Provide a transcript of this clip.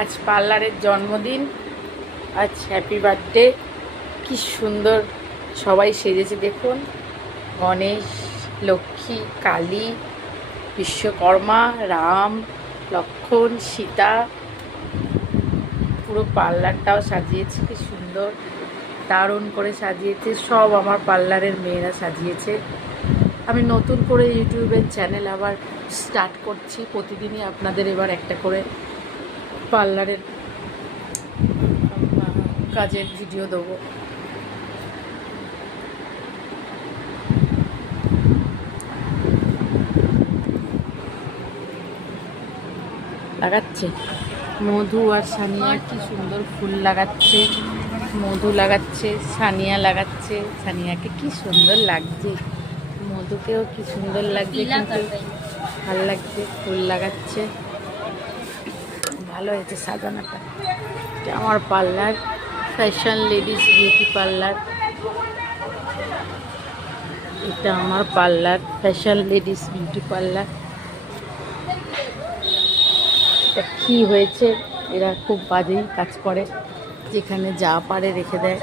আজ পার্লারের জন্মদিন, আজ হ্যাপি বার্থডে। কি সুন্দর সবাই সেজেছে দেখুন, গণেশ, লক্ষ্মী, কালী, বিশ্বকর্মা, রাম, লক্ষ্মণ, সীতা। পুরো পার্লারটাও সাজিয়েছে কি সুন্দর, দারুণ করে সাজিয়েছে। সব আমার পার্লারের মেয়েরা সাজিয়েছে। আমি নতুন করে ইউটিউবের চ্যানেল আবার স্টার্ট করছি। প্রতিদিনই আপনাদের এবার একটা করে পার্লারের কাজের ভিডিও দেবো। লাগাচ্ছে মধু আর সানিয়া, কি সুন্দর ফুল লাগাচ্ছে। মধু লাগাচ্ছে, সানিয়া লাগাচ্ছে। সানিয়াকে কি সুন্দর লাগছে, মধুকেও কি সুন্দর লাগছে, কিন্তু ভালো লাগছে। ফুল লাগাচ্ছে, ভালো হয়েছে সাজানোটা। এটা আমার parlour, fashion ladies beauty parlour. এটা আমার parlour, fashion ladies beauty parlour. এটা কী হয়েছে, এরা খুব বাজেই কাজ করে, যেখানে যা পারে রেখে দেয়।